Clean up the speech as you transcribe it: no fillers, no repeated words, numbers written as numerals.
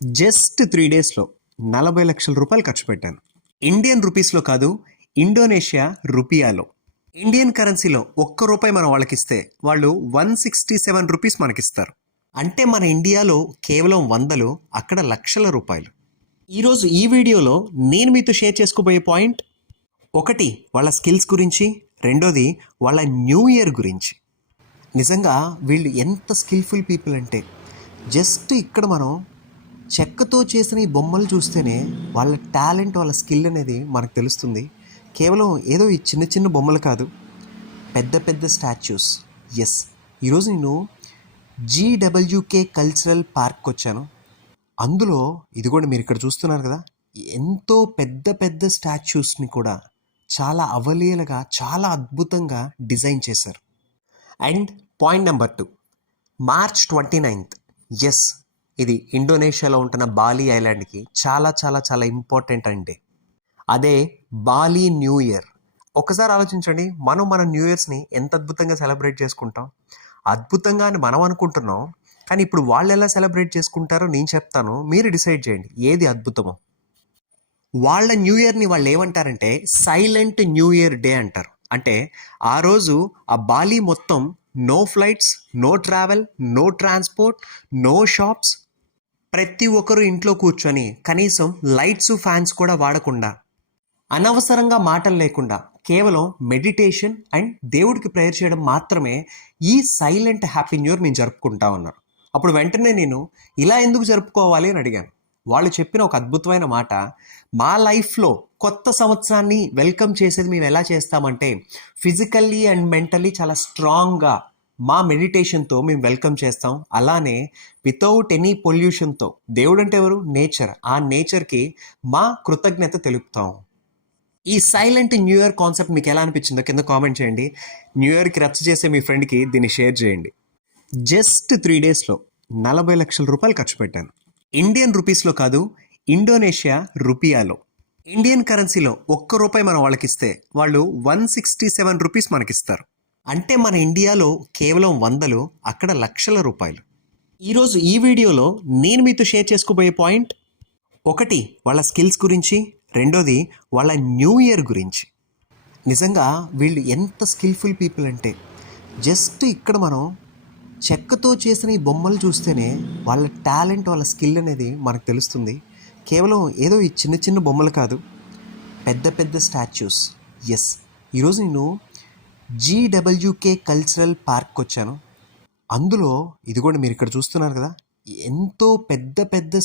Just 3 డేస్లో 40 లక్షల రూపాయలు ఖర్చు పెట్టాను. ఇండియన్ రూపీస్లో కాదు, ఇండోనేషియా రూపియాలో. ఇండియన్ కరెన్సీలో ₹1 మనం వాళ్ళకిస్తే వాళ్ళు 167 రూపీస్ మనకిస్తారు. అంటే మన ఇండియాలో కేవలం వందలు, అక్కడ లక్షల రూపాయలు. ఈరోజు ఈ వీడియోలో నేను మీతో షేర్ చేసుకోబోయే పాయింట్, ఒకటి వాళ్ళ స్కిల్స్ గురించి, రెండోది వాళ్ళ న్యూ ఇయర్ గురించి. నిజంగా వీళ్ళు ఎంత స్కిల్ఫుల్ పీపుల్ అంటే, జస్ట్ ఇక్కడ మనం చెక్కతో చేసిన ఈ బొమ్మలు చూస్తేనే వాళ్ళ టాలెంట్, వాళ్ళ స్కిల్ అనేది మనకు తెలుస్తుంది. కేవలం ఏదో ఈ చిన్న చిన్న బొమ్మలు కాదు, పెద్ద పెద్ద స్టాచ్యూస్. ఎస్, ఈరోజు నేను జీడబ్ల్యూకే కల్చరల్ పార్క్ వచ్చాను. అందులో ఇది కూడా మీరు ఇక్కడ చూస్తున్నారు కదా, ఎంతో పెద్ద పెద్ద స్టాచ్యూస్ని కూడా చాలా అవలీలగా, చాలా అద్భుతంగా డిజైన్ చేశారు. And point number 2, March 29th. Yes, ఇది ఇండోనేషియాలో ఉంటున్న బాలి ఐలాండ్కి చాలా చాలా చాలా ఇంపార్టెంట్ అండి. అదే బాలి న్యూ ఇయర్. ఒకసారి ఆలోచించండి, మనం మన న్యూ ఇయర్స్ని ఎంత అద్భుతంగా సెలబ్రేట్ చేసుకుంటాం. అద్భుతంగా అని మనం అనుకుంటున్నాం, కానీ ఇప్పుడు వాళ్ళు ఎలా సెలబ్రేట్ చేసుకుంటారో నేను చెప్తాను, మీరు డిసైడ్ చేయండి ఏది అద్భుతమో. వాళ్ళ న్యూ ఇయర్ని వాళ్ళు ఏమంటారంటే సైలెంట్ న్యూ ఇయర్ డే అంటారు. అంటే ఆ రోజు ఆ బాలి మొత్తం no flights, no travel, no transport, no shops. ప్రతి ఒక్కరు ఇంట్లో కూర్చొని కనీసం లైట్స్, ఫ్యాన్స్ కూడా వాడకుండా, అనవసరంగా మాటలు లేకుండా, కేవలం మెడిటేషన్ అండ్ దేవుడికి ప్రేయర్ చేయడం మాత్రమే ఈ సైలెంట్ హ్యాపీ న్యూ ఇయర్ మేము జరుపుకుంటా ఉన్నారు. అప్పుడు వెంటనే నేను ఇలా ఎందుకు జరుపుకోవాలి అని అడిగాను. వాళ్ళు చెప్పిన ఒక అద్భుతమైన మాట, మా లైఫ్లో కొత్త సంవత్సరాన్ని వెల్కమ్ చేసేది మేము ఎలా చేస్తామంటే ఫిజికల్లీ అండ్ మెంటల్లీ చాలా స్ట్రాంగ్గా మా మెడిటేషన్తో మేము వెల్కమ్ చేస్తాం. అలానే వితౌట్ ఎనీ పొల్యూషన్తో, దేవుడు అంటే ఎవరు? నేచర్. ఆ నేచర్కి మా కృతజ్ఞత తెలుపుతాం. ఈ సైలెంట్ న్యూ ఇయర్ కాన్సెప్ట్ మీకు ఎలా అనిపించిందో కింద కామెంట్ చేయండి. న్యూ ఇయర్కి రచ్చ చేసే మీ ఫ్రెండ్కి దీన్ని షేర్ చేయండి. జస్ట్ 3 డేస్లో 40 లక్షల రూపాయలు ఖర్చు పెట్టాను. ఇండియన్ రూపీస్లో కాదు, ఇండోనేషియా రూపియాలో. ఇండియన్ కరెన్సీలో ₹1 మనం వాళ్ళకిస్తే వాళ్ళు 167 రూపీస్ మనకిస్తారు. అంటే మన ఇండియాలో కేవలం వందలు, అక్కడ లక్షల రూపాయలు. ఈరోజు ఈ వీడియోలో నేను మీతో షేర్ చేసుకోబోయే పాయింట్, ఒకటి వాళ్ళ స్కిల్స్ గురించి, రెండోది వాళ్ళ న్యూ ఇయర్ గురించి. నిజంగా వీళ్ళు ఎంత స్కిల్ఫుల్ పీపుల్ అంటే, జస్ట్ ఇక్కడ మనం చెక్కతో చేసిన ఈ బొమ్మలు చూస్తేనే వాళ్ళ టాలెంట్, వాళ్ళ స్కిల్ అనేది మనకు తెలుస్తుంది. కేవలం ఏదో ఈ చిన్న చిన్న బొమ్మలు కాదు, పెద్ద పెద్ద స్టాచ్యూస్. ఎస్, ఈరోజు నేను జీడబ్ల్యూకే కల్చరల్ పార్క్ వచ్చాను. అందులో ఇది కూడా మీరు ఇక్కడ చూస్తున్నారు కదా, ఎంతో పెద్ద పెద్ద